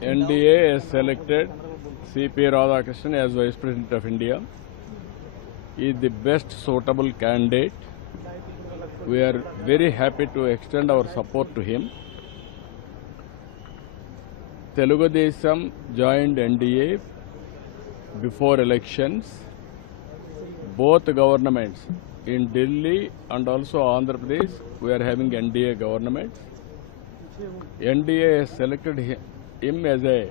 NDA has selected C.P. Radhakrishnan as Vice President of India. He is the best suitable candidate. We are very happy to extend our support to him. Telugu Desam joined NDA before elections. Both governments in Delhi and also Andhra Pradesh, we are having NDA governments. NDA has selected him as a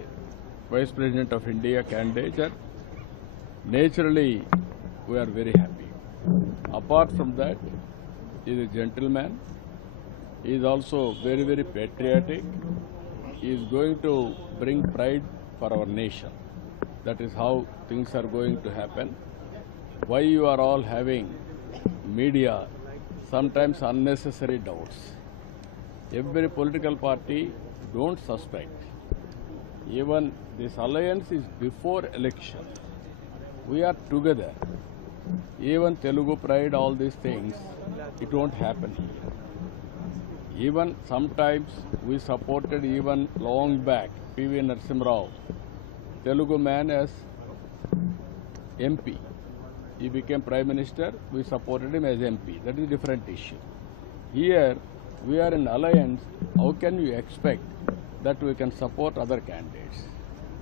Vice President of India candidate. Naturally, we are very happy. Apart from that, he is a gentleman. He is also very, very patriotic. He is going to bring pride for our nation. That is how things are going to happen. Why you are all having media sometimes unnecessary doubts. Every political party don't suspect. Even this alliance is before election. We are together. Even Telugu pride, all these things, it won't happen here. Even sometimes we supported even long back P.V. Narasimha Rao, Telugu man as MP. He became Prime Minister, we supported him as MP. That is a different issue. Here, we are in alliance. How can you expect that we can support other candidates?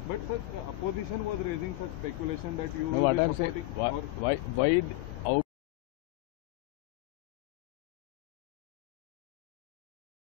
But sir, the opposition was raising such speculation that you No, will what be I'm saying, supporting. why, how